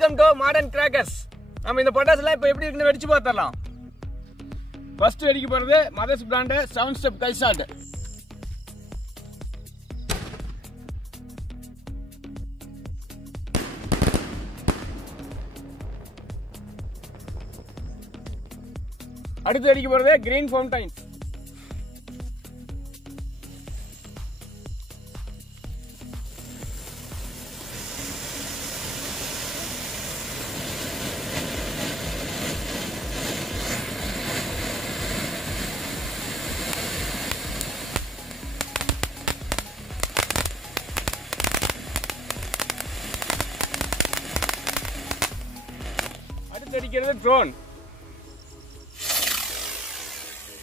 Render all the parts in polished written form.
Welcome to modern crackers. நம்ம இந்த பட்டாசுலாம் இப்போ எப்படி இருக்குன்னு வெடிச்சு பார்த்துடலாம். ஃபர்ஸ்ட் வெடிக்க போகிறது மதர்ஸ் பிராண்டு 7 ஸ்டெப் கைசாட். அடுத்து வெடிக்க போகிறது கிரீன் ஃபவுண்டைன்ஸ். அடுத்து அடிக்கிறது ட்ரோன்.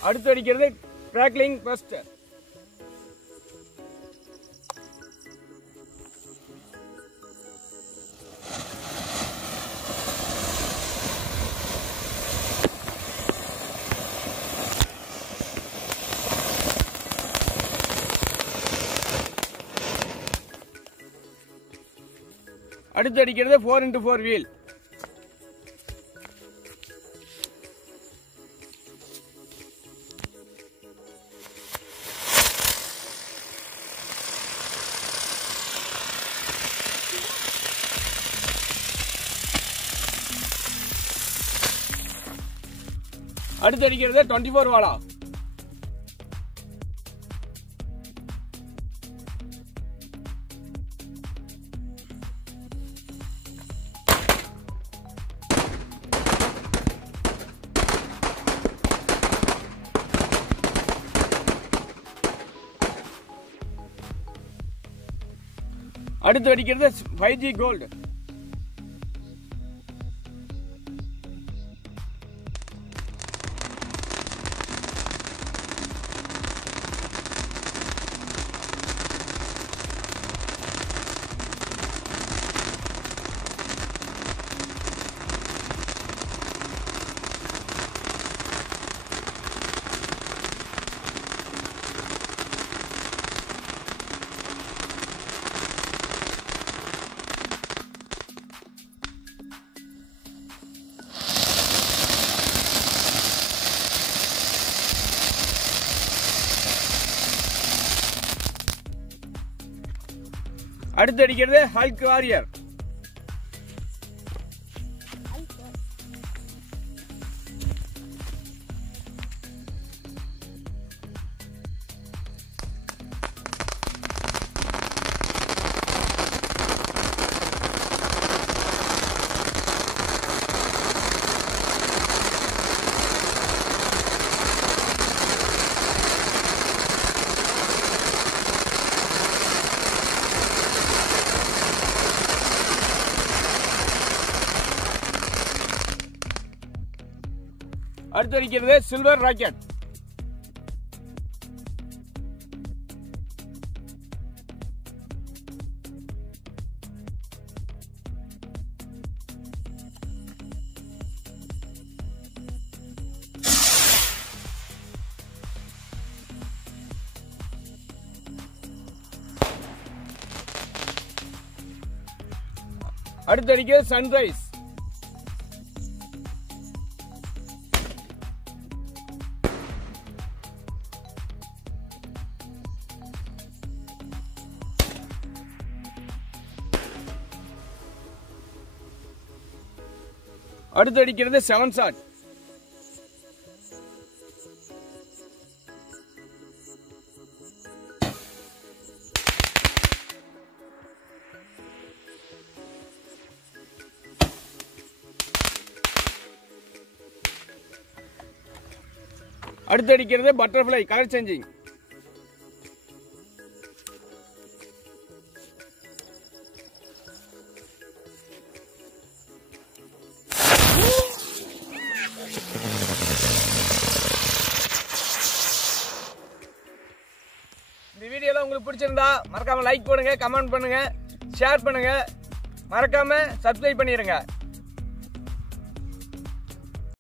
அடுத்து அடிக்கிறது கிராக்லிங் பஸ்டர். அடுத்து அடிக்கிறது 4x4 வீல். அடுத்து அடிக்கிறது 24 வாலா. அடுத்து அடிக்கிறது 5G கோல்டு. அடுத்து அடிக்கிறது ஹல்க் வாரியர். அடுத்து அடிக்கிறது சில்வர் ராக்கெட். அடுத்து அடிக்கிறது சன்ரைஸ். அடுத்து அடிக்கிறது 7 ஷாட். அடுத்து அடிக்கிறது பட்டர்ஃப்ளை கலர் சேஞ்சிங். இந்த வீடியோல உங்களுக்கு பிடிச்சிருந்தா மறக்காம லைக் பண்ணுங்க, கமெண்ட் பண்ணுங்க, ஷேர் பண்ணுங்க, மறக்காம சப்ஸ்கிரைப் பண்ணிடுங்க.